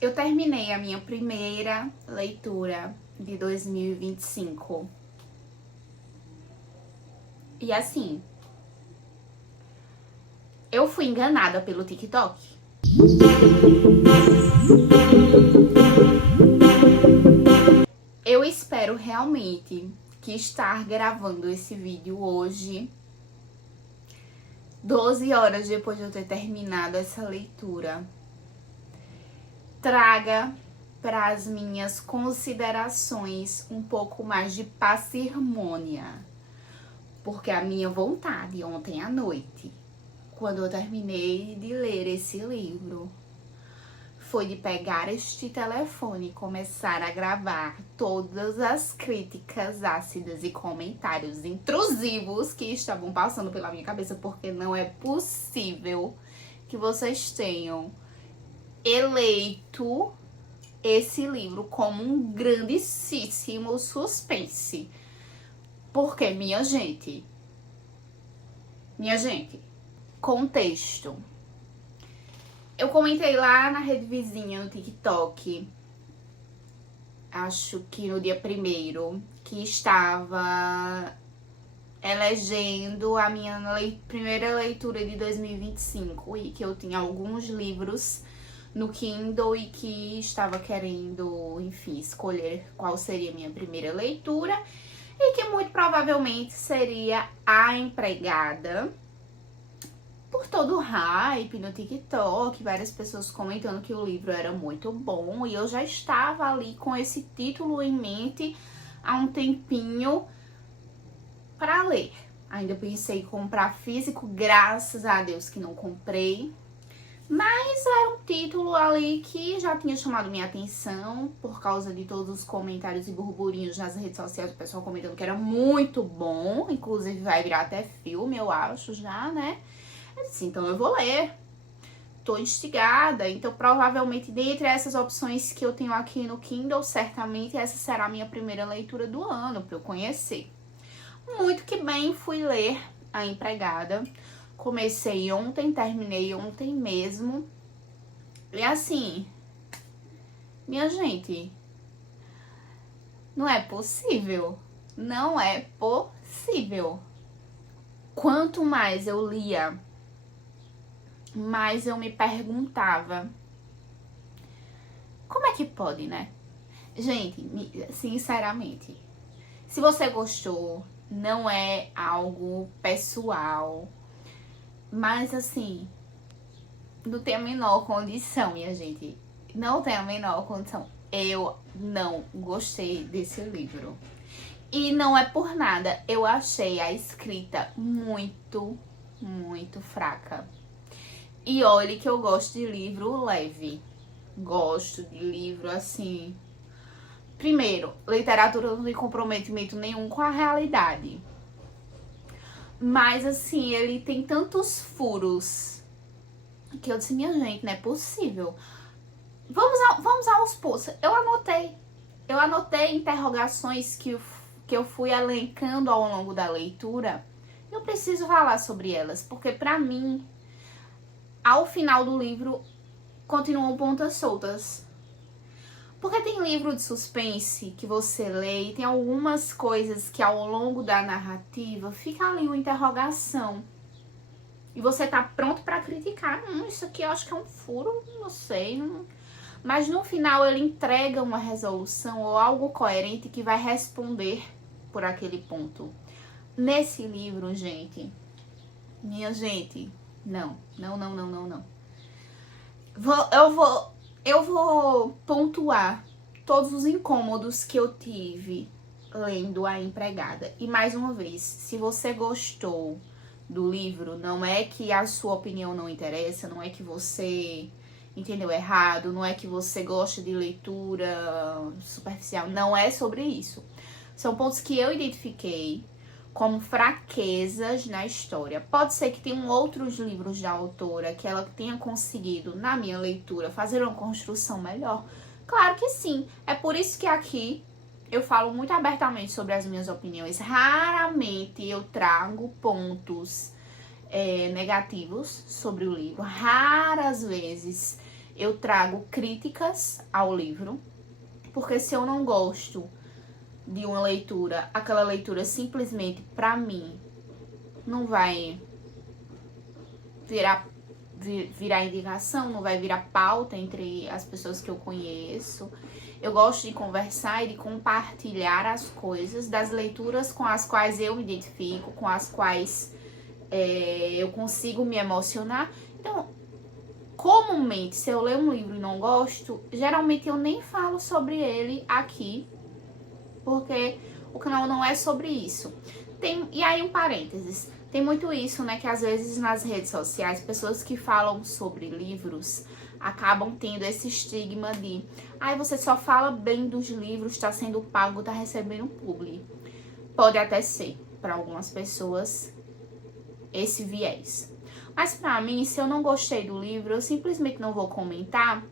Eu terminei a minha primeira leitura de 2025. E assim, eu fui enganada pelo TikTok. Eu espero realmente que estar gravando esse vídeo hoje, 12 horas depois de eu ter terminado essa leitura, traga para as minhas considerações um pouco mais de parcimônia. Porque a minha vontade ontem à noite, quando eu terminei de ler esse livro, foi de pegar este telefone e começar a gravar todas as críticas ácidas e comentários intrusivos que estavam passando pela minha cabeça, porque não é possível que vocês tenham eleito esse livro como um grandíssimo suspense. Porque, minha gente, contexto. Eu comentei lá na rede vizinha, no TikTok, acho que no dia 1º, que estava elegendo a minha primeira leitura de 2025 e que eu tinha alguns livros no Kindle e que estava querendo, enfim, escolher qual seria a minha primeira leitura e que muito provavelmente seria A Empregada. Por todo o hype no TikTok, várias pessoas comentando que o livro era muito bom e eu já estava ali com esse título em mente há um tempinho para ler. Ainda pensei em comprar físico, graças a Deus que não comprei. Mas era um título ali que já tinha chamado minha atenção por causa de todos os comentários e burburinhos nas redes sociais, o pessoal comentando que era muito bom, inclusive vai virar até filme, eu acho já, né? Assim, então eu vou ler. Tô instigada, então provavelmente dentre essas opções que eu tenho aqui no Kindle, certamente essa será a minha primeira leitura do ano, para eu conhecer. Muito que bem, fui ler A Empregada. Comecei ontem, terminei ontem mesmo. E assim, minha gente, não é possível. Não é possível. Quanto mais eu lia, mais eu me perguntava, como é que pode, né? Gente, sinceramente, se você gostou, não é algo pessoal, mas assim, não tem a menor condição, minha gente. Não tem a menor condição. Eu não gostei desse livro. E não é por nada, eu achei a escrita muito, muito fraca. E olhe que eu gosto de livro leve. Gosto de livro assim. Primeiro, literatura não tem comprometimento nenhum com a realidade. Mas assim, ele tem tantos furos que eu disse, minha gente, não é possível. Vamos aos poucos. Eu anotei interrogações que eu fui elencando ao longo da leitura. Eu preciso falar sobre elas, porque pra mim, ao final do livro, continuam pontas soltas. Porque tem livro de suspense que você lê e tem algumas coisas que ao longo da narrativa fica ali uma interrogação. E você tá pronto pra criticar. Isso aqui eu acho que é um furo, não sei. Não... Mas no final ele entrega uma resolução ou algo coerente que vai responder por aquele ponto. Nesse livro, gente, minha gente, não. Eu vou pontuar todos os incômodos que eu tive lendo A Empregada. E mais uma vez, se você gostou do livro, não é que a sua opinião não interessa, não é que você entendeu errado, não é que você gosta de leitura superficial, não é sobre isso. São pontos que eu identifiquei como fraquezas na história. Pode ser que tenham outros livros da autora que ela tenha conseguido, na minha leitura, fazer uma construção melhor. Claro que sim. É por isso que aqui eu falo muito abertamente sobre as minhas opiniões. Raramente eu trago pontos negativos sobre o livro. Raras vezes eu trago críticas ao livro, porque se eu não gosto de uma leitura, aquela leitura simplesmente, pra mim, não vai virar indicação, não vai virar pauta entre as pessoas que eu conheço. Eu gosto de conversar e de compartilhar as coisas das leituras com as quais eu me identifico, com as quais eu consigo me emocionar. Então, comumente, se eu ler um livro e não gosto, geralmente eu nem falo sobre ele aqui, porque o canal não é sobre isso. E aí, um parênteses, tem muito isso, né, que às vezes nas redes sociais, pessoas que falam sobre livros acabam tendo esse estigma de você só fala bem dos livros, tá sendo pago, tá recebendo publi. Pode até ser, para algumas pessoas, esse viés. Mas pra mim, se eu não gostei do livro, eu simplesmente não vou comentar.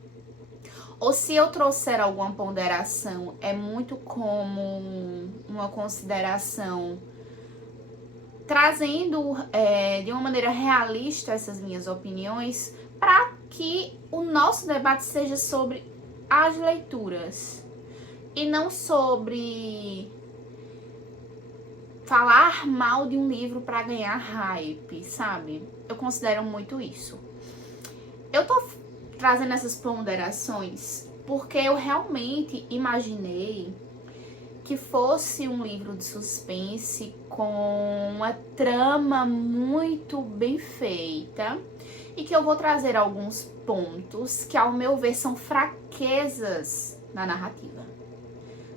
Ou se eu trouxer alguma ponderação, é muito como uma consideração trazendo de uma maneira realista essas minhas opiniões, para que o nosso debate seja sobre as leituras e não sobre falar mal de um livro para ganhar hype, sabe? Eu considero muito isso. Eu tô trazendo essas ponderações porque eu realmente imaginei que fosse um livro de suspense com uma trama muito bem feita e que eu vou trazer alguns pontos que, ao meu ver, são fraquezas na narrativa.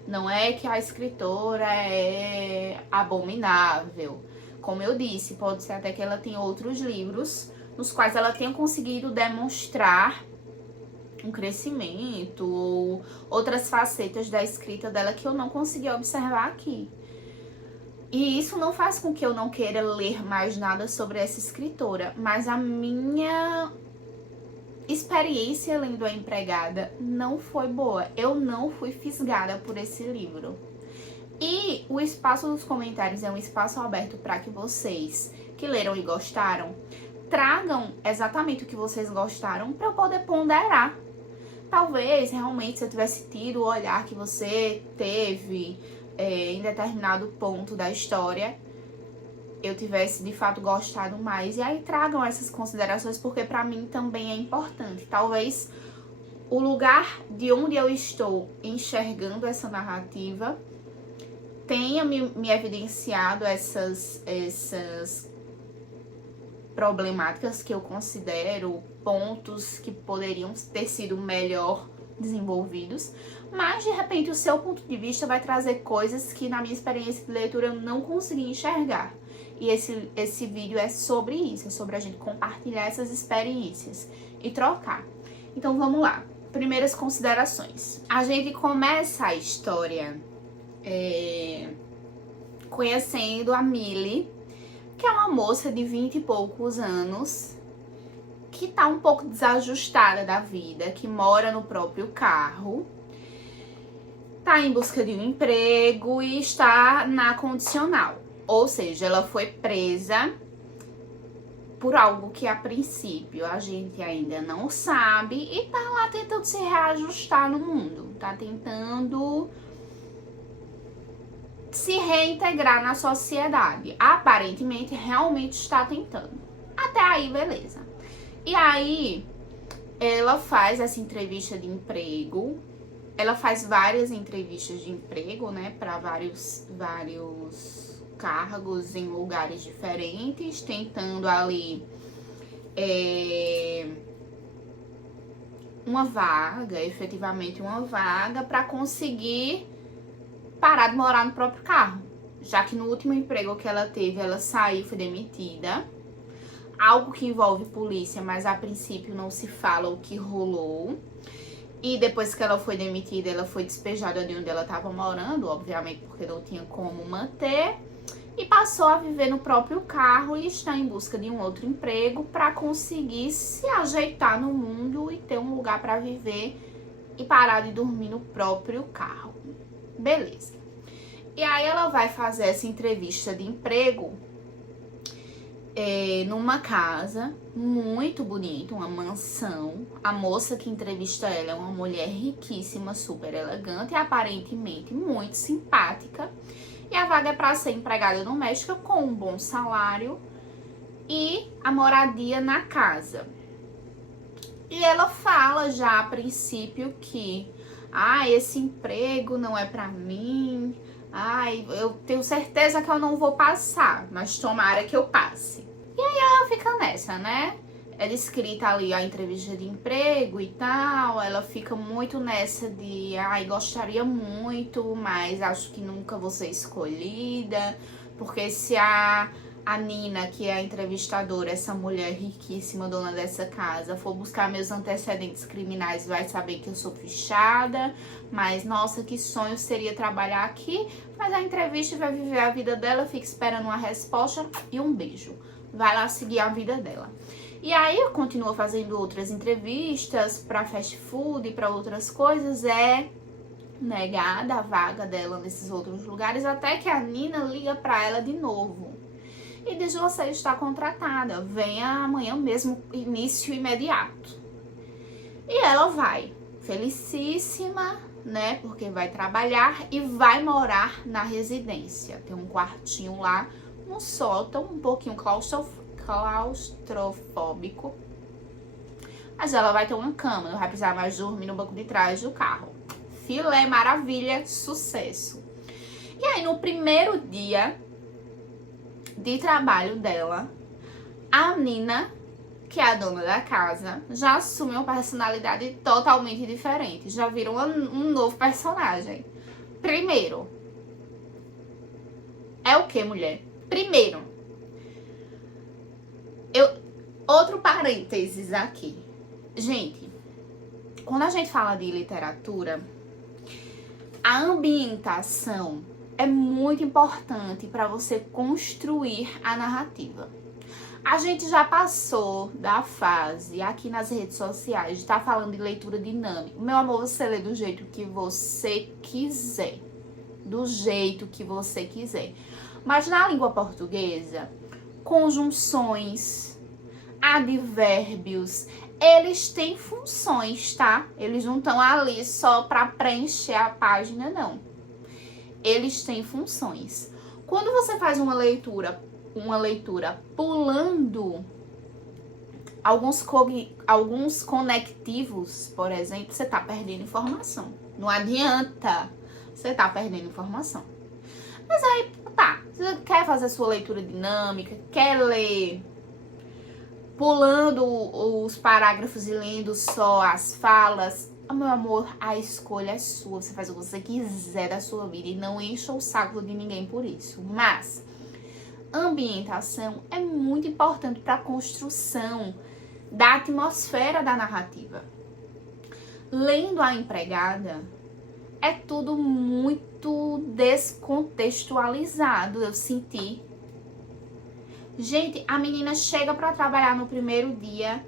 Não é que a escritora é abominável. Como eu disse, pode ser até que ela tenha outros livros nos quais ela tenha conseguido demonstrar um crescimento ou outras facetas da escrita dela que eu não consegui observar aqui. E isso não faz com que eu não queira ler mais nada sobre essa escritora, mas a minha experiência lendo A Empregada não foi boa. Eu não fui fisgada por esse livro. E o espaço dos comentários é um espaço aberto para que vocês que leram e gostaram tragam exatamente o que vocês gostaram para eu poder ponderar. Talvez, realmente, se eu tivesse tido o olhar que você teve em determinado ponto da história, eu tivesse, de fato, gostado mais. E aí tragam essas considerações, porque pra mim também é importante. Talvez o lugar de onde eu estou enxergando essa narrativa tenha me evidenciado essas problemáticas que eu considero pontos que poderiam ter sido melhor desenvolvidos, mas de repente o seu ponto de vista vai trazer coisas que na minha experiência de leitura eu não consegui enxergar. E esse vídeo é sobre isso, é sobre a gente compartilhar essas experiências e trocar. Então vamos lá, primeiras considerações. A gente começa a história conhecendo a Millie, que é uma moça de 20 e poucos anos, que tá um pouco desajustada da vida, que mora no próprio carro, tá em busca de um emprego e está na condicional. Ou seja, ela foi presa por algo que a princípio a gente ainda não sabe e tá lá tentando se reajustar no mundo, tá tentando se reintegrar na sociedade. Aparentemente, realmente está tentando. Até aí, beleza. E aí, ela faz essa entrevista de emprego. Ela faz várias entrevistas de emprego, né? Para vários cargos em lugares diferentes. Tentando ali uma vaga, efetivamente uma vaga, para conseguir parar de morar no próprio carro, já que no último emprego que ela teve, ela saiu, foi demitida, algo que envolve polícia, mas a princípio não se fala o que rolou, e depois que ela foi demitida, ela foi despejada de onde ela estava morando, obviamente porque não tinha como manter, e passou a viver no próprio carro e está em busca de um outro emprego para conseguir se ajeitar no mundo e ter um lugar para viver e parar de dormir no próprio carro. Beleza. E aí ela vai fazer essa entrevista de emprego numa casa muito bonita, uma mansão. A moça que entrevista ela é uma mulher riquíssima, super elegante e aparentemente muito simpática. E a vaga é para ser empregada doméstica com um bom salário e a moradia na casa. E ela fala já a princípio que esse emprego não é para mim. Eu tenho certeza que eu não vou passar, mas tomara que eu passe. E aí ela fica nessa, né? É descrita ali a entrevista de emprego e tal. Ela fica muito nessa de, gostaria muito, mas acho que nunca vou ser escolhida. Porque se a Nina, que é a entrevistadora, essa mulher riquíssima, dona dessa casa, for buscar meus antecedentes criminais, vai saber que eu sou fichada. Mas, nossa, que sonho seria trabalhar aqui. Mas a entrevista vai viver a vida dela, fica esperando uma resposta e um beijo. Vai lá seguir a vida dela. E aí continua fazendo outras entrevistas para fast food e para outras coisas. É negada a vaga dela nesses outros lugares, até que a Nina liga para ela de novo e diz: você está contratada, venha amanhã mesmo, início imediato. E ela vai, felicíssima, né, porque vai trabalhar e vai morar na residência. Tem um quartinho lá, um sótão, um pouquinho claustrofóbico, mas ela vai ter uma cama, não vai precisar mais dormir no banco de trás do carro. Filé, maravilha, sucesso. E aí, no primeiro dia de trabalho dela, a Nina, que é a dona da casa, já assume uma personalidade totalmente diferente. Já virou um novo personagem. Primeiro, é o que, mulher? Primeiro, outro parênteses aqui. Gente, quando a gente fala de literatura, a ambientação é muito importante para você construir a narrativa. A gente já passou da fase aqui nas redes sociais de estar falando de leitura dinâmica. Meu amor, você lê do jeito que você quiser. Do jeito que você quiser. Mas na língua portuguesa, conjunções, advérbios, eles têm funções, tá? Eles não estão ali só para preencher a página, não. Eles têm funções. Quando você faz uma leitura pulando alguns conectivos, por exemplo, você tá perdendo informação. Não adianta, você tá perdendo informação. Mas aí, você quer fazer sua leitura dinâmica, quer ler pulando os parágrafos e lendo só as falas, meu amor, a escolha é sua. Você faz o que você quiser da sua vida e não encha o saco de ninguém por isso. Mas ambientação é muito importante para a construção da atmosfera da narrativa. Lendo A Empregada, é tudo muito descontextualizado, eu senti. Gente, a menina chega para trabalhar no primeiro dia,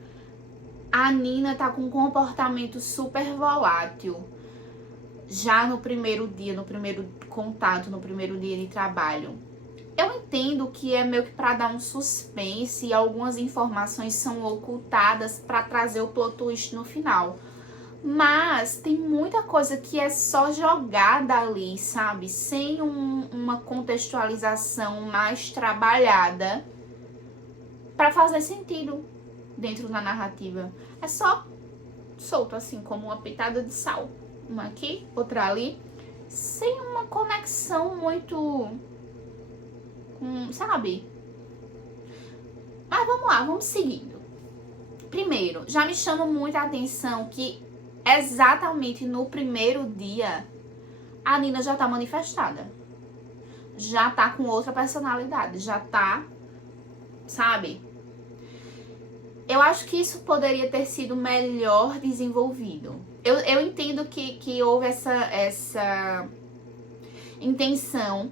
a Nina tá com um comportamento super volátil. Já no primeiro dia, no primeiro contato, no primeiro dia de trabalho. Eu entendo que é meio que para dar um suspense e algumas informações são ocultadas para trazer o plot twist no final. Mas tem muita coisa que é só jogada ali, sabe? Sem uma contextualização mais trabalhada para fazer sentido dentro da narrativa. É só solto assim, como uma pitada de sal. Uma aqui, outra ali. Sem uma conexão muito... sabe? Mas vamos lá, vamos seguindo. Primeiro, já me chama muito a atenção que exatamente no primeiro dia a Nina já tá manifestada. Já tá com outra personalidade, já tá, sabe? Eu acho que isso poderia ter sido melhor desenvolvido. Eu entendo que houve essa intenção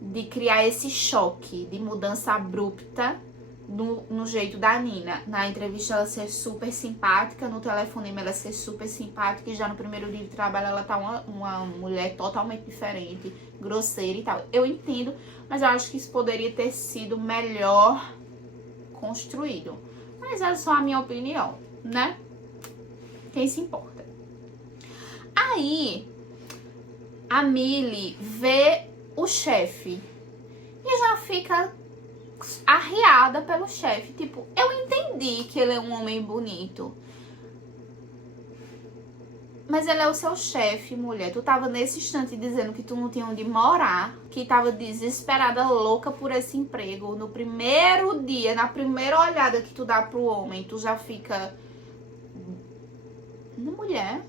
de criar esse choque de mudança abrupta no jeito da Nina. Na entrevista ela ser super simpática, no telefonema ela ser super simpática, e já no primeiro dia de trabalho ela tá uma mulher totalmente diferente, grosseira e tal. Eu entendo, mas eu acho que isso poderia ter sido melhor construído. Mas é só a minha opinião, né? Quem se importa? Aí, a Milly vê o chefe e já fica arriada pelo chefe. Tipo, eu entendi que ele é um homem bonito, mas ele é o seu chefe, mulher. Tu tava nesse instante dizendo que tu não tinha onde morar, que tava desesperada, louca por esse emprego. No primeiro dia, na primeira olhada que tu dá pro homem, tu já fica... Mulher...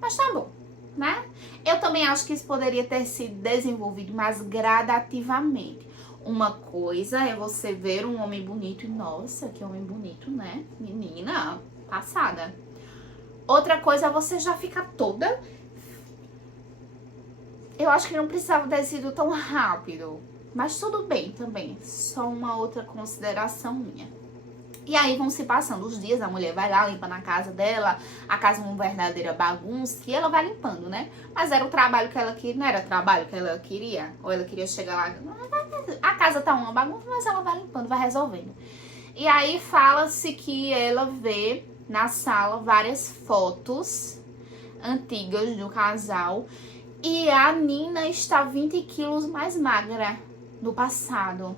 Mas tá bom, né? Eu também acho que isso poderia ter sido desenvolvido mais gradativamente. Uma coisa é você ver um homem bonito e, nossa, que homem bonito, né? Menina, passada. Outra coisa é você já ficar toda... Eu acho que não precisava ter sido tão rápido. Mas tudo bem também. Só uma outra consideração minha. E aí vão se passando os dias, a mulher vai lá, limpa na casa dela, a casa é uma verdadeira bagunça, e ela vai limpando, né? Mas era o trabalho que ela queria, não era o trabalho que ela queria, ou ela queria chegar lá, a casa tá uma bagunça, mas ela vai limpando, vai resolvendo. E aí fala-se que ela vê na sala várias fotos antigas do casal, e a Nina está 20 quilos mais magra no passado.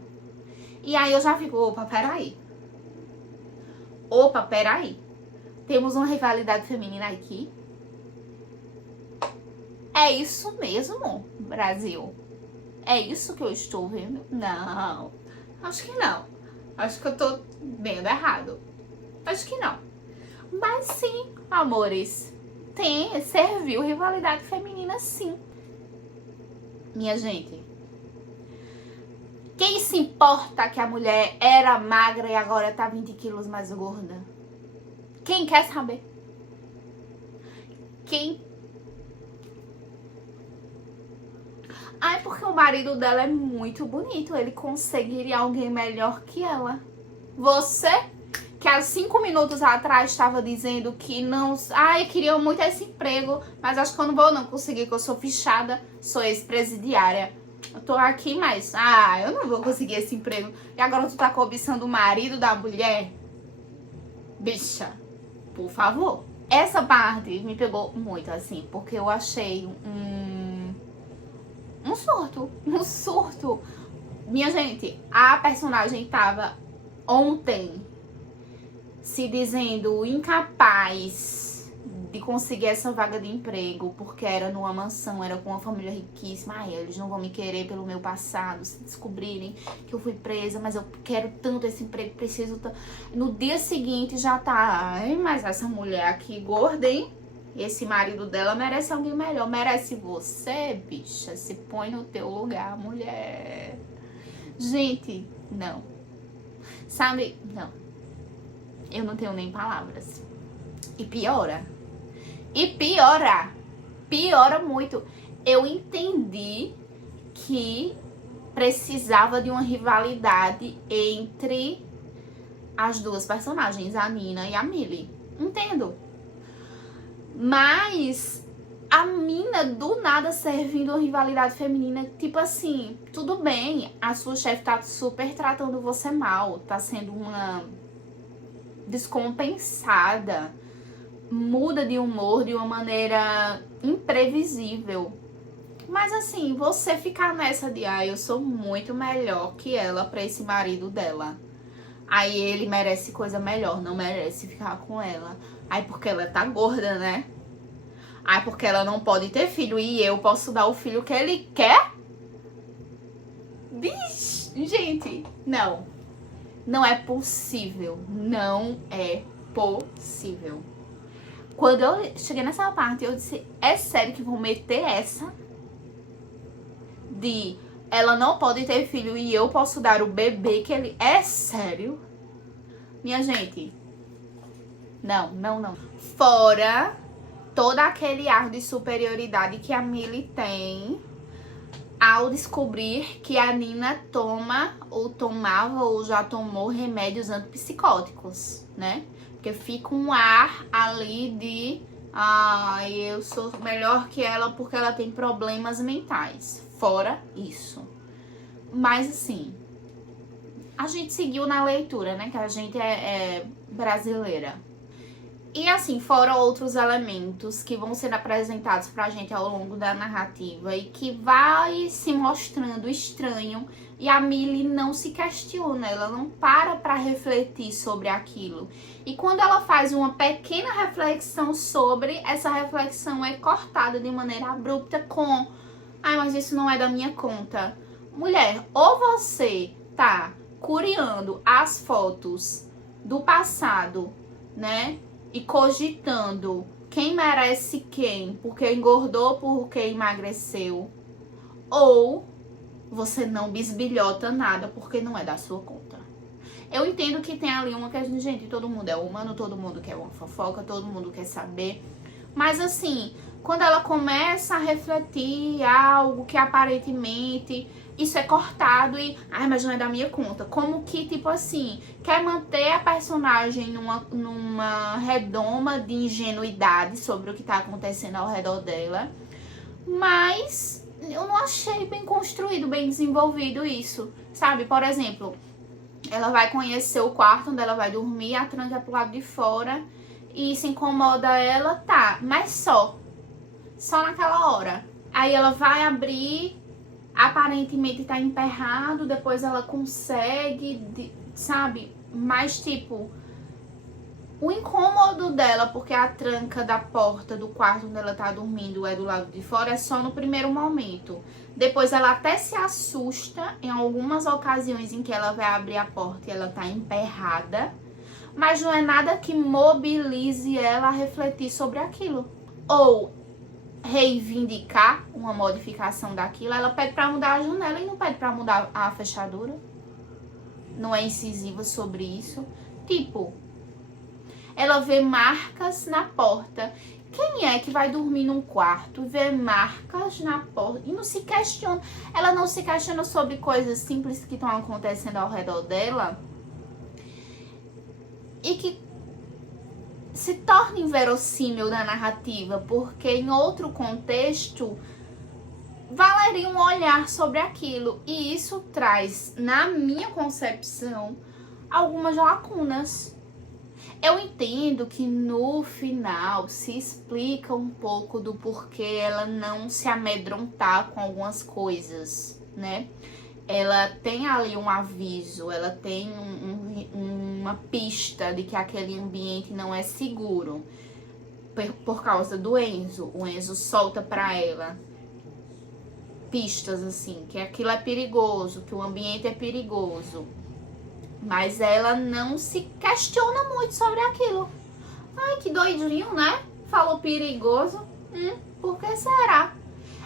E aí eu já fico, opa, peraí. Opa, peraí. Temos uma rivalidade feminina aqui? É isso mesmo, Brasil? É isso que eu estou vendo? Não, acho que não. Acho que eu tô vendo errado. Acho que não. Mas sim, amores, serviu rivalidade feminina sim. Minha gente, quem se importa que a mulher era magra e agora tá 20 quilos mais gorda? Quem quer saber? Quem? Ai, porque o marido dela é muito bonito. Ele conseguiria alguém melhor que ela. Você, que há 5 minutos atrás estava dizendo que não... Ai, eu queria muito esse emprego, mas acho que eu não conseguir, que eu sou fichada, sou ex-presidiária. Eu tô aqui, mas... eu não vou conseguir esse emprego. E agora tu tá cobiçando o marido da mulher? Bicha, por favor. Essa parte me pegou muito, assim, porque eu achei um surto. Minha gente, a personagem tava ontem se dizendo incapaz de conseguir essa vaga de emprego, porque era numa mansão, era com uma família riquíssima. Ai, eles não vão me querer pelo meu passado, se descobrirem que eu fui presa, mas eu quero tanto esse emprego, preciso tanto. No dia seguinte já tá, ai, mas essa mulher aqui gorda, hein? Esse marido dela merece alguém melhor. Merece você, bicha. Se põe no teu lugar, mulher. Gente, não. Sabe, não. Eu não tenho nem palavras. E piora. E piora. Piora muito. Eu entendi que precisava de uma rivalidade entre as duas personagens, a Nina e a Milly. Entendo. Mas a mina do nada servindo uma rivalidade feminina, tipo assim, tudo bem, a sua chefe tá super tratando você mal, tá sendo uma descompensada, muda de humor de uma maneira imprevisível. Mas assim, você ficar nessa de, eu sou muito melhor que ela pra esse marido dela. Aí ele merece coisa melhor, não merece ficar com ela. Aí porque ela tá gorda, né? Aí porque ela não pode ter filho e eu posso dar o filho que ele quer? Bicho, gente, não. Não é possível. Não é possível. Quando eu cheguei nessa parte, eu disse, é sério que vão meter essa? De ela não pode ter filho e eu posso dar o bebê que ele... É sério? Minha gente, não, não, não. Fora todo aquele ar de superioridade que a Milly tem ao descobrir que a Nina toma, ou tomava, ou já tomou remédios antipsicóticos, né? Porque fica um ar ali de... eu sou melhor que ela porque ela tem problemas mentais. Fora isso. Mas assim, a gente seguiu na leitura, né? Que a gente é brasileira. E assim, fora outros elementos que vão sendo apresentados pra gente ao longo da narrativa e que vai se mostrando estranho e a Millie não se questiona, ela não para pra refletir sobre aquilo. E quando ela faz uma pequena reflexão sobre, essa reflexão é cortada de maneira abrupta com: ai, mas isso não é da minha conta. Mulher, ou você tá curiando as fotos do passado, né? E cogitando quem merece quem, porque engordou, porque emagreceu. Ou você não bisbilhota nada porque não é da sua conta. Eu entendo que tem ali uma questão de, gente, todo mundo é humano, todo mundo quer uma fofoca, todo mundo quer saber. Mas assim, quando ela começa a refletir algo que aparentemente isso é cortado e, ai, mas não é da minha conta. Como que, tipo assim, quer manter a personagem numa redoma de ingenuidade sobre o que tá acontecendo ao redor dela. Mas eu não achei bem construído, bem desenvolvido isso, sabe? Por exemplo, ela vai conhecer o quarto onde ela vai dormir, a tranca é pro lado de fora e isso incomoda ela, tá, mas só naquela hora. Aí ela vai abrir, aparentemente tá emperrado, depois ela consegue, sabe? Mas tipo, o incômodo dela, porque a tranca da porta do quarto onde ela tá dormindo é do lado de fora, é só no primeiro momento. Depois ela até se assusta em algumas ocasiões em que ela vai abrir a porta e ela tá emperrada, mas não é nada que mobilize ela a refletir sobre aquilo. Ou reivindicar uma modificação daquilo. Ela pede pra mudar a janela e não pede pra mudar a fechadura. Não é incisiva sobre isso. Tipo, ela vê marcas na porta. Quem é que vai dormir num quarto e vê marcas na porta e não se questiona? Ela não se questiona sobre coisas simples que estão acontecendo ao redor dela e que se torna inverossímil na narrativa, porque em outro contexto valeria um olhar sobre aquilo. E isso traz, na minha concepção, algumas lacunas. Eu entendo que no final se explica um pouco do porquê ela não se amedrontar com algumas coisas, né? Ela tem ali um aviso, ela tem uma pista de que aquele ambiente não é seguro por causa do Enzo. O Enzo solta pra ela pistas assim, que aquilo é perigoso, que o ambiente é perigoso. Mas ela não se questiona muito sobre aquilo. Ai, que doidinho, né? Falou perigoso. Por que será?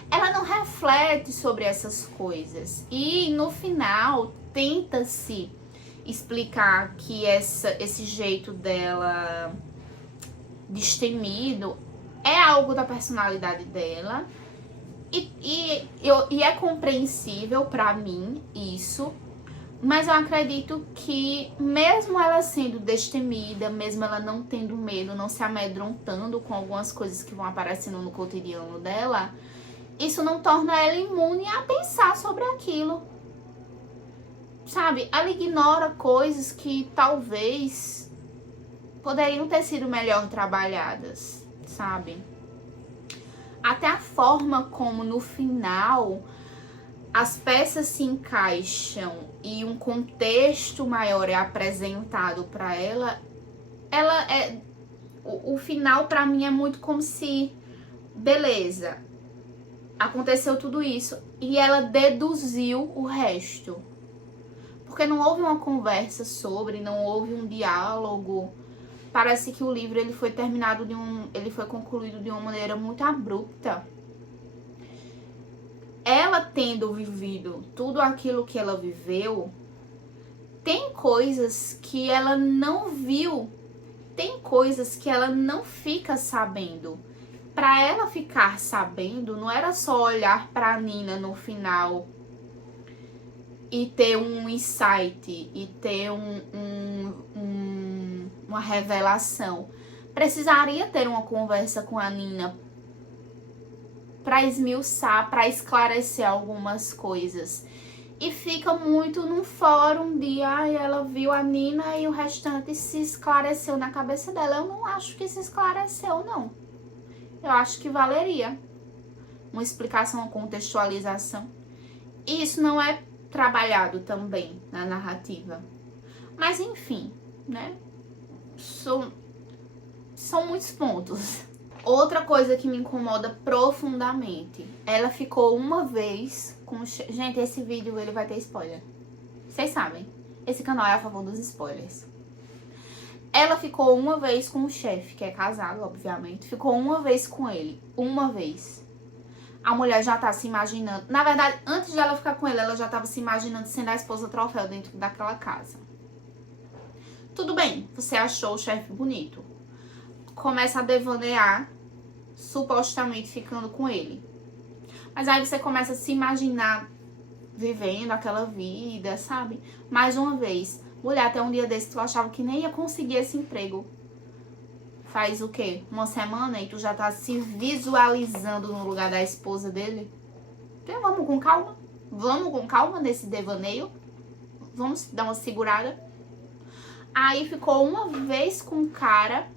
Ela não reflete sobre essas coisas. E no final tenta-se explicar que esse jeito dela destemido é algo da personalidade dela. E é compreensível pra mim isso. Mas eu acredito que mesmo ela sendo destemida, mesmo ela não tendo medo, não se amedrontando com algumas coisas que vão aparecendo no cotidiano dela, isso não torna ela imune a pensar sobre aquilo. Sabe? Ela ignora coisas que talvez poderiam ter sido melhor trabalhadas, sabe? Até a forma como no final as peças se encaixam e um contexto maior é apresentado para ela é... O final para mim é muito como se, beleza, aconteceu tudo isso e ela deduziu o resto. Porque não houve uma conversa sobre, não houve um diálogo. Parece que o livro ele foi terminado ele foi concluído de uma maneira muito abrupta. Ela tendo vivido tudo aquilo que ela viveu, tem coisas que ela não viu, tem coisas que ela não fica sabendo. Para ela ficar sabendo, não era só olhar para Nina no final e ter um insight, e ter uma revelação. Precisaria ter uma conversa com a Nina para esmiuçar, para esclarecer algumas coisas. E fica muito num fórum de, ela viu a Nina e o restante se esclareceu na cabeça dela. Eu não acho que se esclareceu, não. Eu acho que valeria uma explicação, uma contextualização. E isso não é trabalhado também na narrativa. Mas enfim, né? São muitos pontos. Outra coisa que me incomoda profundamente. Ela ficou uma vez com... Gente, esse vídeo ele vai ter spoiler. Vocês sabem. Esse canal é a favor dos spoilers. Ela ficou uma vez com o chefe, que é casado, obviamente. Ficou uma vez com ele. Uma vez. A mulher já tá se imaginando... Na verdade, antes de ela ficar com ele, ela já tava se imaginando sendo a esposa troféu dentro daquela casa. Tudo bem, você achou o chefe bonito. Começa a devanear, supostamente ficando com ele. Mas aí você começa a se imaginar vivendo aquela vida, sabe? Mais uma vez, mulher, até um dia desse tu achava que nem ia conseguir esse emprego. Faz o quê? Uma semana e tu já tá se visualizando no lugar da esposa dele? Então vamos com calma. Vamos com calma nesse devaneio. Vamos dar uma segurada. Aí ficou uma vez com o cara.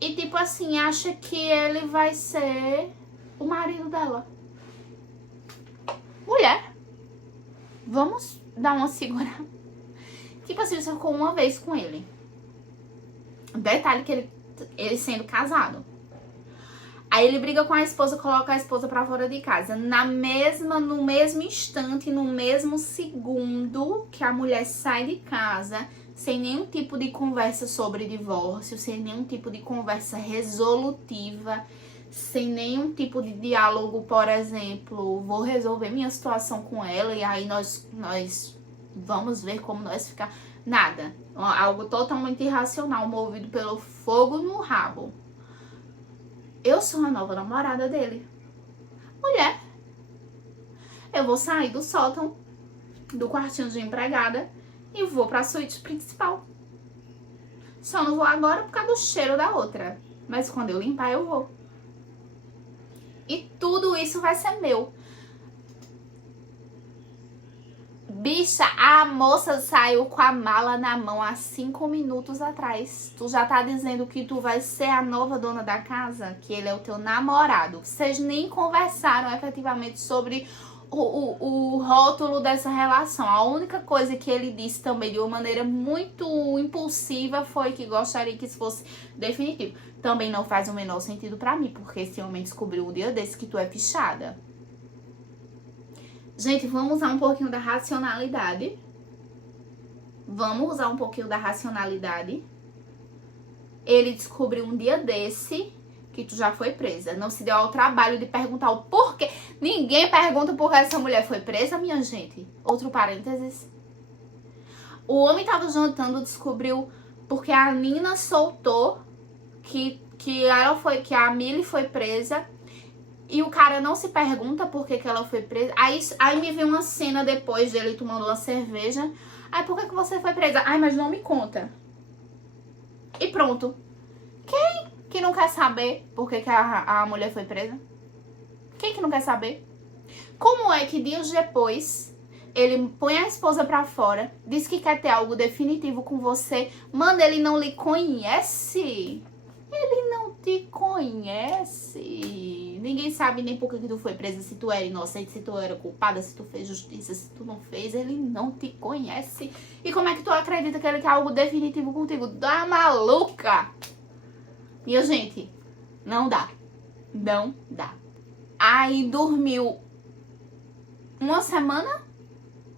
E tipo assim, acha que ele vai ser o marido dela. Mulher, vamos dar uma segurada. Tipo assim, você ficou uma vez com ele. Detalhe que ele sendo casado. Aí ele briga com a esposa, coloca a esposa pra fora de casa. No mesmo instante, no mesmo segundo que a mulher sai de casa, sem nenhum tipo de conversa sobre divórcio, sem nenhum tipo de conversa resolutiva, sem nenhum tipo de diálogo, por exemplo, vou resolver minha situação com ela e aí nós vamos ver como nós ficar. Nada. Algo totalmente irracional, movido pelo fogo no rabo. Eu sou a nova namorada dele. Mulher, eu vou sair do sótão, do quartinho de empregada e vou pra suíte principal. Só não vou agora por causa do cheiro da outra. Mas quando eu limpar, eu vou. E tudo isso vai ser meu. Bicha, a moça saiu com a mala na mão há 5 minutos atrás. Tu já tá dizendo que tu vai ser a nova dona da casa? Que ele é o teu namorado. Vocês nem conversaram efetivamente sobre o rótulo dessa relação. A única coisa que ele disse também de uma maneira muito impulsiva foi que gostaria que isso fosse definitivo. Também não faz o menor sentido pra mim, porque esse homem descobriu um dia desse que tu é fichada. Gente, vamos usar um pouquinho da racionalidade. Vamos usar um pouquinho da racionalidade. Ele descobriu um dia desse que tu já foi presa. Não se deu ao trabalho de perguntar o porquê. Ninguém pergunta por que essa mulher foi presa, minha gente. Outro parênteses. O homem tava jantando, descobriu porque a Nina soltou que a Milly foi presa. E o cara não se pergunta por que ela foi presa. Aí me vem uma cena depois dele tomando uma cerveja. Aí, por que você foi presa? Ai, mas não me conta. E pronto. Quem que não quer saber por que a mulher foi presa? Quem que não quer saber? Como é que dias depois ele põe a esposa pra fora, diz que quer ter algo definitivo com você, mano, ele não lhe conhece? Ele não te conhece. Ninguém sabe nem por que tu foi presa, se tu era inocente, se tu era culpada, se tu fez justiça, se tu não fez. Ele não te conhece. E como é que tu acredita que ele quer algo definitivo contigo? Dá maluca! Minha gente, não dá. Não dá. Aí dormiu uma semana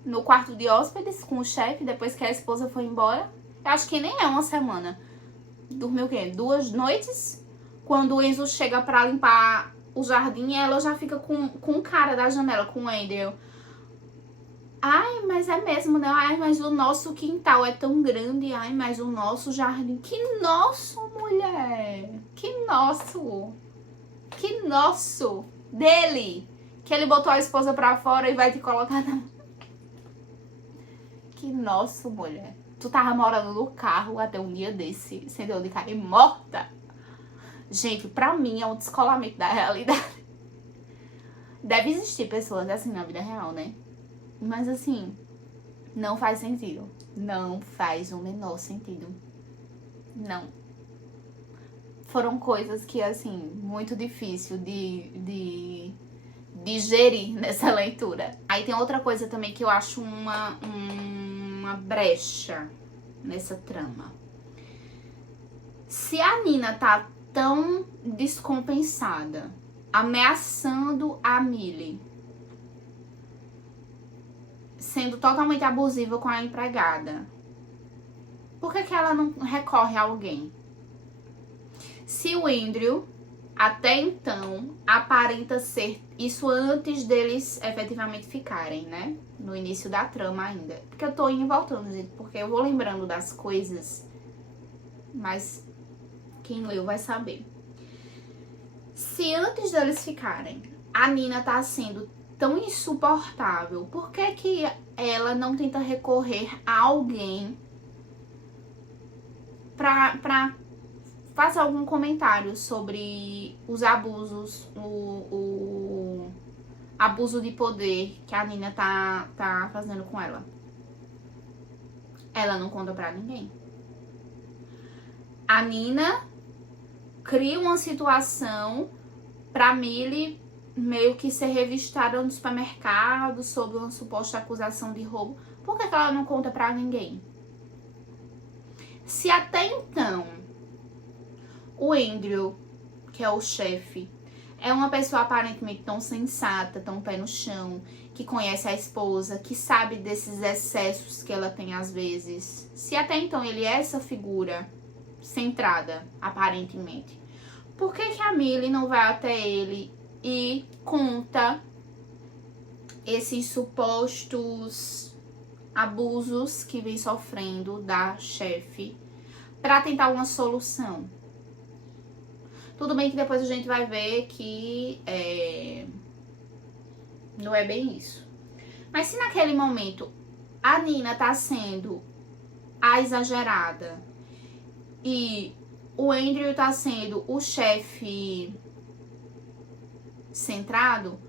no quarto de hóspedes com o chefe, depois que a esposa foi embora. Eu acho que nem é uma semana. Dormiu o quê? 2 noites? Quando o Enzo chega pra limpar o jardim, ela já fica com o cara da janela, com o Andrew. Ai, mas é mesmo, né? Ai, mas o nosso quintal é tão grande. Ai, mas o nosso jardim... Que nosso, mulher! Que nosso! Que nosso! Dele! Que ele botou a esposa pra fora e vai te colocar na... Que nosso, mulher! Tu tava morando no carro até um dia desse, sem de onde cair morta. Gente, pra mim é um descolamento da realidade. Deve existir pessoas assim na vida real, né? Mas assim, não faz sentido. Não faz o menor sentido. Não. Foram coisas que, assim, muito difícil de digerir nessa leitura. Aí tem outra coisa também que eu acho uma brecha nessa trama. Se a Nina tá tão descompensada, ameaçando a Millie, sendo totalmente abusiva com a empregada, por que ela não recorre a alguém? Se o Andrew, até então, aparenta ser isso antes deles efetivamente ficarem, né? No início da trama ainda. Porque eu tô indo e voltando, gente, porque eu vou lembrando das coisas, mas quem leu vai saber. Se antes deles ficarem, a Nina tá sendo tão insuportável, por que ela não tenta recorrer a alguém pra faça algum comentário sobre os abusos, o abuso de poder que a Nina tá fazendo com ela? Ela não conta pra ninguém. A Nina cria uma situação pra Millie meio que ser revistada no supermercado sob uma suposta acusação de roubo. Por que ela não conta pra ninguém? Se até então o Andrew, que é o chefe, é uma pessoa aparentemente tão sensata, tão pé no chão, que conhece a esposa, que sabe desses excessos que ela tem às vezes. Se até então ele é essa figura centrada, aparentemente, por que a Millie não vai até ele e conta esses supostos abusos que vem sofrendo da chefe para tentar uma solução? Tudo bem que depois a gente vai ver que não é bem isso. Mas se naquele momento a Nina tá sendo a exagerada e o Andrew tá sendo o chefe centrado,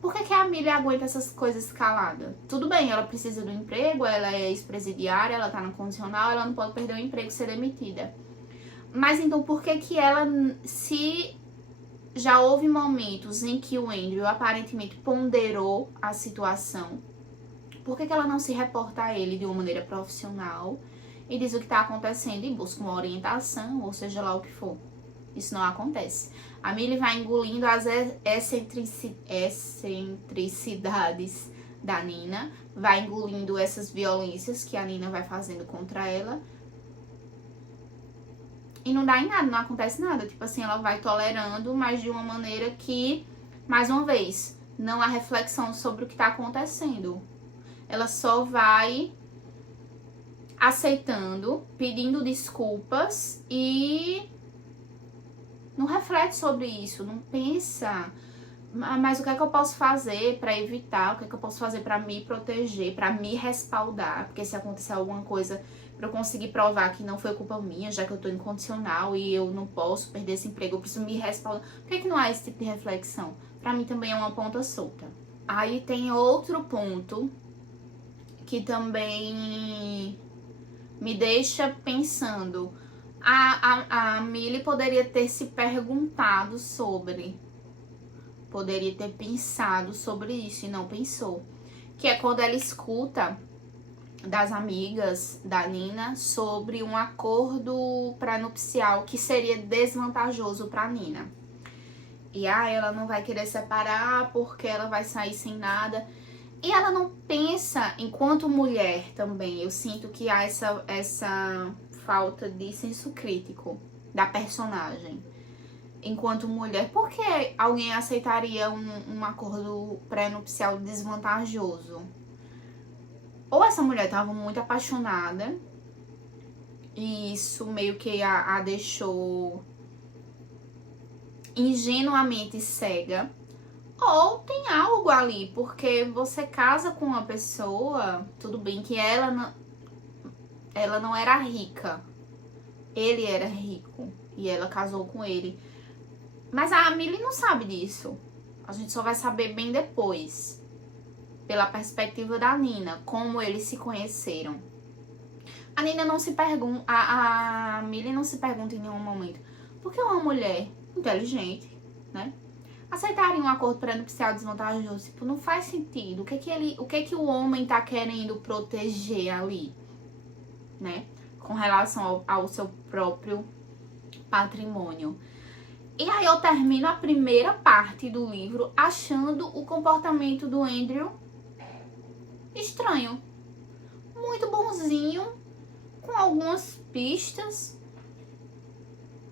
por que a Millie aguenta essas coisas calada? Tudo bem, ela precisa do emprego, ela é ex-presidiária, ela tá no condicional, ela não pode perder o emprego e ser demitida. Mas então por que ela, se já houve momentos em que o Andrew aparentemente ponderou a situação, por que ela não se reporta a ele de uma maneira profissional e diz o que está acontecendo e busca uma orientação, ou seja lá o que for? Isso não acontece. A Millie vai engolindo as excentricidades da Nina, vai engolindo essas violências que a Nina vai fazendo contra ela, e não dá em nada, não acontece nada. Tipo assim, ela vai tolerando, mas de uma maneira que, mais uma vez, não há reflexão sobre o que tá acontecendo. Ela só vai aceitando, pedindo desculpas e não reflete sobre isso, não pensa. Mas o que é que eu posso fazer pra evitar? O que é que eu posso fazer pra me proteger, pra me respaldar? Porque se acontecer alguma coisa, pra eu conseguir provar que não foi culpa minha, já que eu tô incondicional e eu não posso perder esse emprego, eu preciso me respaldar. Por que não há esse tipo de reflexão? Pra mim também é uma ponta solta. Aí tem outro ponto que também me deixa pensando. A Millie poderia ter se perguntado sobre, poderia ter pensado sobre isso e não pensou. Que é quando ela escuta das amigas da Nina sobre um acordo pré-nupcial que seria desvantajoso pra Nina. E ela não vai querer separar porque ela vai sair sem nada. E ela não pensa, enquanto mulher também, eu sinto que há essa falta de senso crítico da personagem. Enquanto mulher, por que alguém aceitaria um acordo pré-nupcial desvantajoso? Ou essa mulher estava muito apaixonada e isso meio que a deixou ingenuamente cega, ou tem algo ali, porque você casa com uma pessoa, tudo bem que ela não era rica, ele era rico e ela casou com ele, mas a Millie não sabe disso. A gente só vai saber bem depois, pela perspectiva da Nina, como eles se conheceram. A Nina não se pergunta, a Millie não se pergunta em nenhum momento por que uma mulher inteligente, né, aceitaria um acordo prenupcial desvantajoso. Tipo, não faz sentido. O que o homem tá querendo proteger ali, né, com relação ao seu próprio patrimônio. E aí eu termino a primeira parte do livro achando o comportamento do Andrew estranho. Muito bonzinho, com algumas pistas.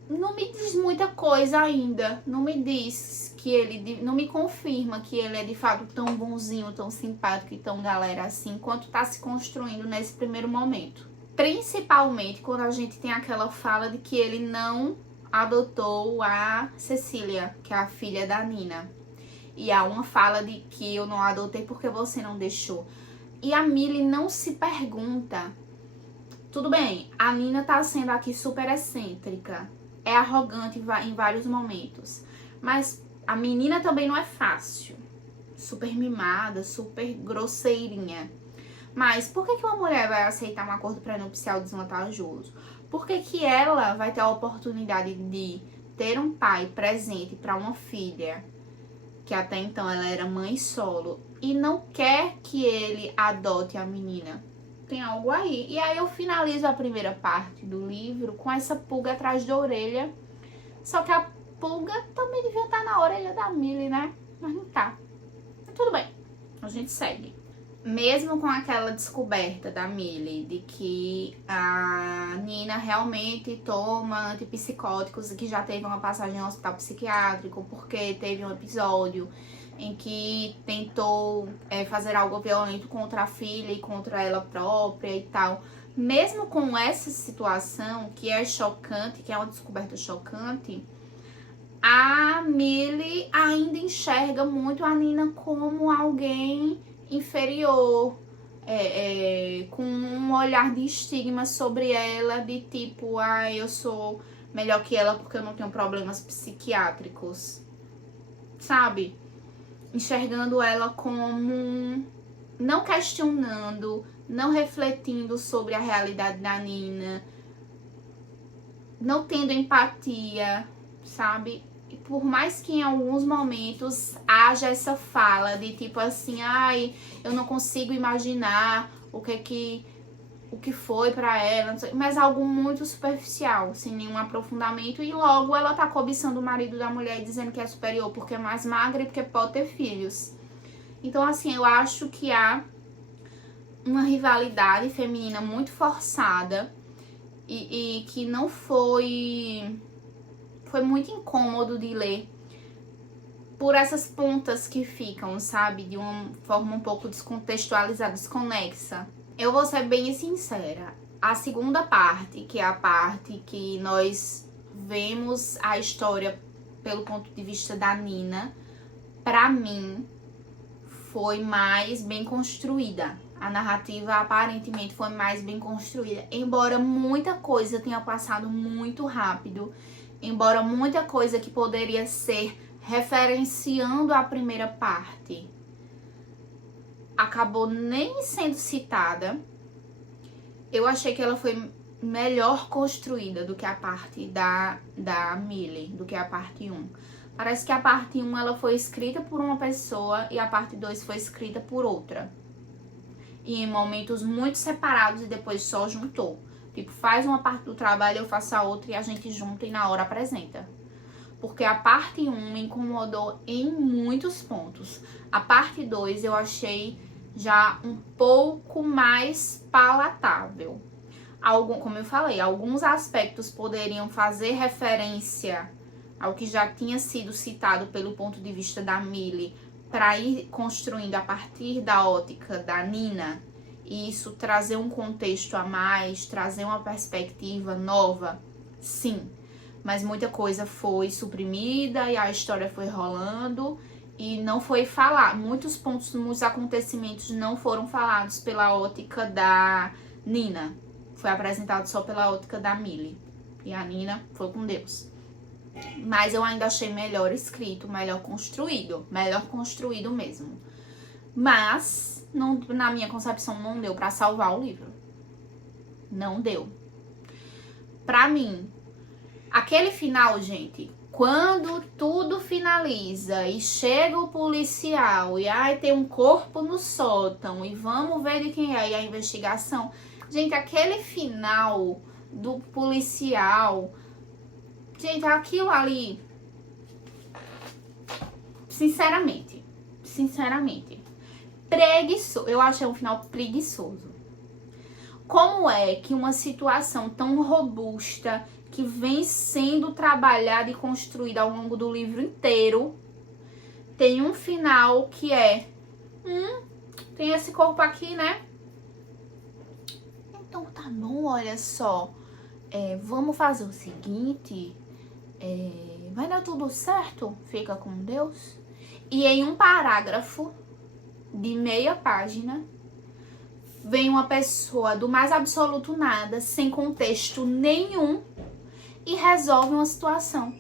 Não me diz muita coisa ainda. Não me diz que ele... Não me confirma que ele é de fato tão bonzinho, tão simpático e tão galera assim, quanto tá se construindo nesse primeiro momento. Principalmente quando a gente tem aquela fala de que ele não adotou a Cecília, que é a filha da Nina. E há uma fala de que eu não adotei porque você não deixou. E a Millie não se pergunta. Tudo bem, a Nina tá sendo aqui super excêntrica. É arrogante em vários momentos. Mas a menina também não é fácil. Super mimada, super grosseirinha. Mas por que uma mulher vai aceitar um acordo prenupcial desvantajoso? Por que ela vai ter a oportunidade de ter um pai presente para uma filha, que até então ela era mãe solo, e não quer que ele adote a menina? Tem algo aí. E aí eu finalizo a primeira parte do livro com essa pulga atrás da orelha. Só que a pulga também devia estar na orelha da Millie, né? Mas não tá. Mas tudo bem, a gente segue. Mesmo com aquela descoberta da Millie de que a Nina realmente toma antipsicóticos e que já teve uma passagem no hospital psiquiátrico porque teve um episódio em que tentou fazer algo violento contra a filha e contra ela própria e tal. Mesmo com essa situação, que é chocante, que é uma descoberta chocante, a Millie ainda enxerga muito a Nina como alguém inferior, com um olhar de estigma sobre ela, de tipo, eu sou melhor que ela porque eu não tenho problemas psiquiátricos, sabe? Enxergando ela como não questionando, não refletindo sobre a realidade da Nina, não tendo empatia, sabe? E por mais que em alguns momentos haja essa fala de tipo assim, eu não consigo imaginar o que foi pra ela, mas algo muito superficial, sem nenhum aprofundamento, e logo ela tá cobiçando o marido da mulher e dizendo que é superior porque é mais magra e porque pode ter filhos. Então, assim, eu acho que há uma rivalidade feminina muito forçada e que não foi muito incômodo de ler por essas pontas que ficam, sabe? De uma forma um pouco descontextualizada, desconexa. Eu vou ser bem sincera. A segunda parte, que é a parte que nós vemos a história pelo ponto de vista da Nina, pra mim, foi mais bem construída. A narrativa aparentemente foi mais bem construída. Embora muita coisa tenha passado muito rápido, embora muita coisa que poderia ser referenciando a primeira parte acabou nem sendo citada, eu achei que ela foi melhor construída do que a parte da Millie, do que a parte 1. Parece que a parte 1 ela foi escrita por uma pessoa e a parte 2 foi escrita por outra. E em momentos muito separados e depois só juntou. Tipo, faz uma parte do trabalho, eu faço a outra e a gente junta e na hora apresenta. Porque a parte 1 me incomodou em muitos pontos. A parte 2 eu achei já um pouco mais palatável. Como eu falei, alguns aspectos poderiam fazer referência ao que já tinha sido citado pelo ponto de vista da Millie, para ir construindo a partir da ótica da Nina, e isso trazer um contexto a mais, trazer uma perspectiva nova, sim. Mas muita coisa foi suprimida e a história foi rolando e não foi falado. Muitos pontos, muitos acontecimentos não foram falados pela ótica da Nina. Foi apresentado só pela ótica da Millie. E a Nina foi com Deus. Mas eu ainda achei melhor escrito, melhor construído mesmo. Mas, não, na minha concepção, não deu pra salvar o livro. Não deu. Pra mim, aquele final, gente, quando tudo finaliza e chega o policial e ai, tem um corpo no sótão e vamos ver de quem é e a investigação. Gente, aquele final do policial, gente, aquilo ali, sinceramente, preguiçoso. Eu achei um final preguiçoso. Como é que uma situação tão robusta, que vem sendo trabalhada e construída ao longo do livro inteiro, tem um final que é... tem esse corpo aqui, né? Então tá bom, olha só. Vamos fazer o seguinte... vai dar tudo certo? Fica com Deus. E em um parágrafo de meia página, vem uma pessoa do mais absoluto nada, sem contexto nenhum, e resolve uma situação,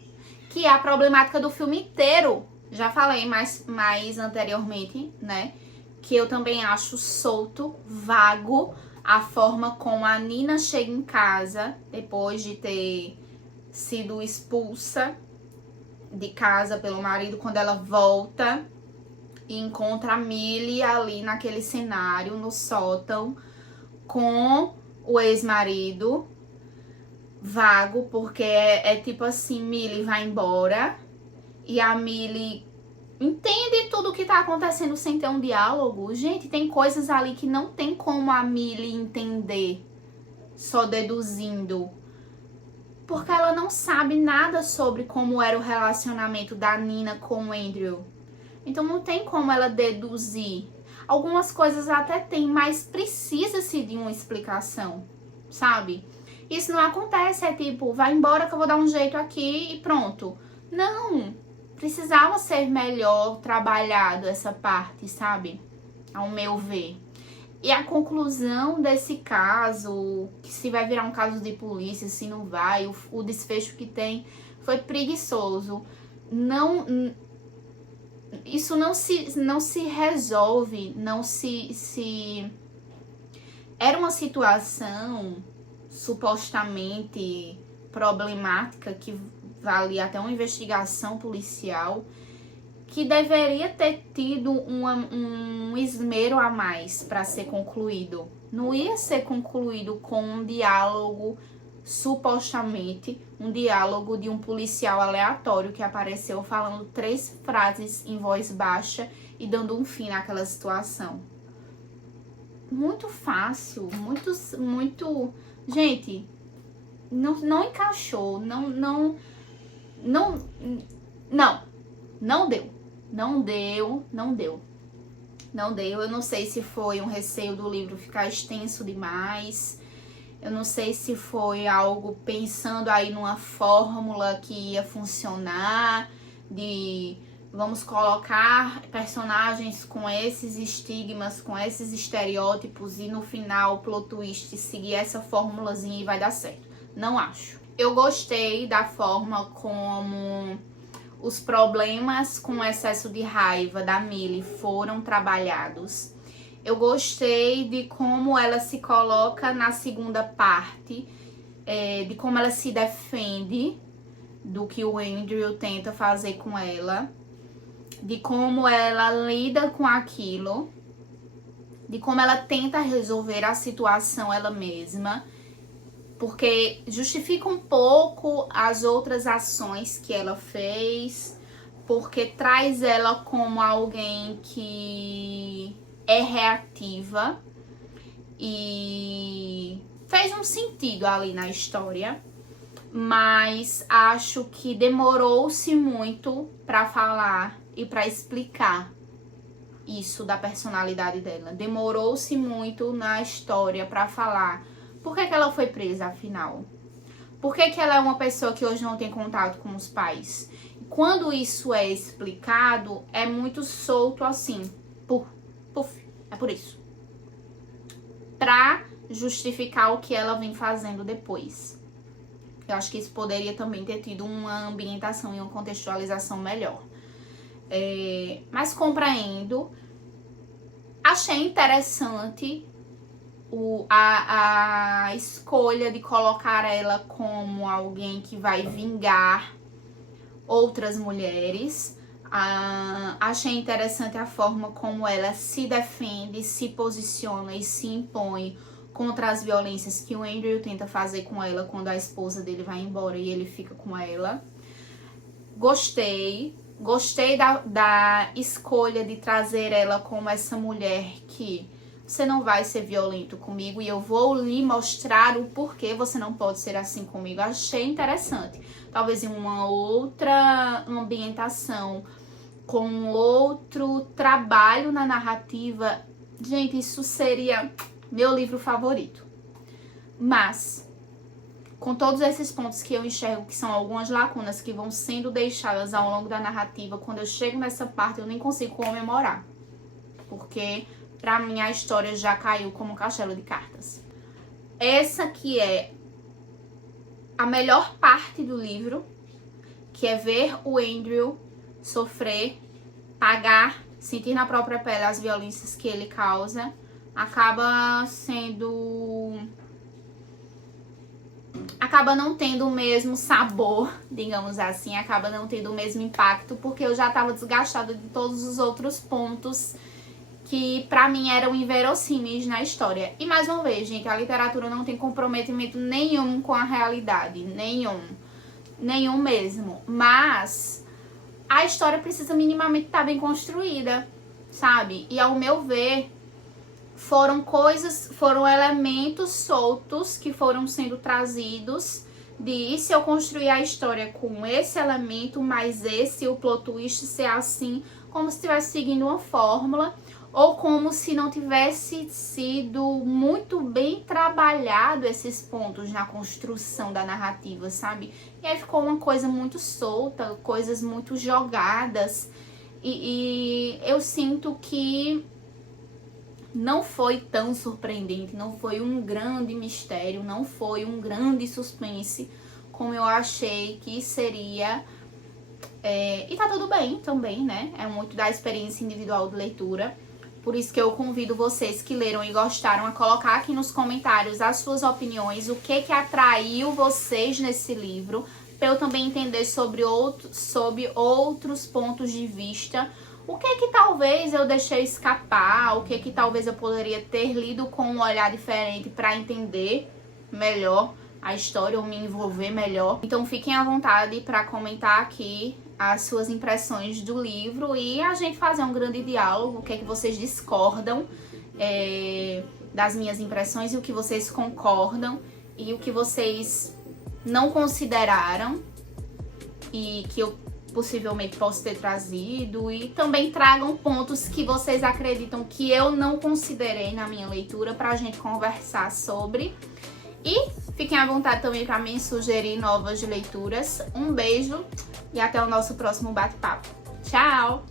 que é a problemática do filme inteiro. Já falei mais anteriormente, né? Que eu também acho solto, vago, a forma como a Nina chega em casa, depois de ter sido expulsa de casa pelo marido, quando ela volta e encontra a Millie ali naquele cenário, no sótão, com o ex-marido, vago, porque é tipo assim, Millie vai embora e a Millie entende tudo o que tá acontecendo sem ter um diálogo. Gente, tem coisas ali que não tem como a Millie entender só deduzindo, porque ela não sabe nada sobre como era o relacionamento da Nina com o Andrew. Então não tem como ela deduzir. Algumas coisas até tem, mas precisa-se de uma explicação, sabe? Isso não acontece, é tipo, vai embora que eu vou dar um jeito aqui e pronto. Não, precisava ser melhor trabalhado essa parte, sabe? Ao meu ver. E a conclusão desse caso, que se vai virar um caso de polícia, se não vai, o desfecho que tem foi preguiçoso. Isso não se resolve, não se... Era uma situação supostamente problemática, que valia até uma investigação policial, que deveria ter tido um esmero a mais para ser concluído. Não ia ser concluído com um diálogo, supostamente, um diálogo de um policial aleatório que apareceu falando 3 frases em voz baixa e dando um fim naquela situação. Muito fácil, muito... Gente, não encaixou, não deu. Eu não sei se foi um receio do livro ficar extenso demais. Eu não sei se foi algo pensando aí numa fórmula que ia funcionar, de vamos colocar personagens com esses estigmas, com esses estereótipos e no final, plot twist, seguir essa formulazinha e vai dar certo. Não acho. Eu gostei da forma como os problemas com excesso de raiva da Millie foram trabalhados. Eu gostei de como ela se coloca na segunda parte, de como ela se defende do que o Andrew tenta fazer com ela, de como ela lida com aquilo, de como ela tenta resolver a situação ela mesma, porque justifica um pouco as outras ações que ela fez, porque traz ela como alguém que é reativa e fez um sentido ali na história, mas acho que demorou-se muito para falar e para explicar isso da personalidade dela. Demorou-se muito na história para falar por que ela foi presa, afinal. Por que ela é uma pessoa que hoje não tem contato com os pais. Quando isso é explicado, é muito solto assim. É por isso. Pra justificar o que ela vem fazendo depois. Eu acho que isso poderia também ter tido uma ambientação e uma contextualização melhor. Mas compreendo. Achei interessante a escolha de colocar ela como alguém que vai vingar outras mulheres. Achei interessante a forma como ela se defende, se posiciona e se impõe contra as violências que o Andrew tenta fazer com ela quando a esposa dele vai embora e ele fica com ela. Gostei da escolha de trazer ela como essa mulher que você não vai ser violento comigo e eu vou lhe mostrar o porquê você não pode ser assim comigo. Achei interessante. Talvez em uma outra ambientação, com outro trabalho na narrativa, gente, isso seria meu livro favorito. Mas, com todos esses pontos que eu enxergo que são algumas lacunas que vão sendo deixadas ao longo da narrativa, quando eu chego nessa parte eu nem consigo comemorar. Porque, pra mim, a história já caiu como um castelo de cartas. Essa que é a melhor parte do livro, que é ver o Andrew sofrer, pagar, sentir na própria pele as violências que ele causa, acaba não tendo o mesmo sabor, digamos assim, acaba não tendo o mesmo impacto, porque eu já estava desgastada de todos os outros pontos que pra mim eram inverossímeis na história. E mais uma vez, gente, a literatura não tem comprometimento nenhum com a realidade, nenhum mesmo, mas a história precisa minimamente estar bem construída, sabe? E ao meu ver, foram elementos soltos que foram sendo trazidos de se eu construir a história com esse elemento, mais esse, o plot twist ser assim, como se estivesse seguindo uma fórmula, ou como se não tivesse sido muito bem trabalhado esses pontos na construção da narrativa, sabe? E aí ficou uma coisa muito solta, coisas muito jogadas, e eu sinto que não foi tão surpreendente, não foi um grande mistério, não foi um grande suspense como eu achei que seria. E tá tudo bem também, né? É muito da experiência individual de leitura. Por isso que eu convido vocês que leram e gostaram a colocar aqui nos comentários as suas opiniões, o que atraiu vocês nesse livro, para eu também entender sobre outros pontos de vista. O que talvez eu deixei escapar, o que talvez eu poderia ter lido com um olhar diferente para entender melhor a história ou me envolver melhor. Então fiquem à vontade para comentar aqui as suas impressões do livro e a gente fazer um grande diálogo, o que vocês discordam das minhas impressões e o que vocês concordam e o que vocês não consideraram e que eu possivelmente posso ter trazido, e também tragam pontos que vocês acreditam que eu não considerei na minha leitura pra gente conversar sobre. E fiquem à vontade também para me sugerir novas leituras. Um beijo e até o nosso próximo bate-papo. Tchau!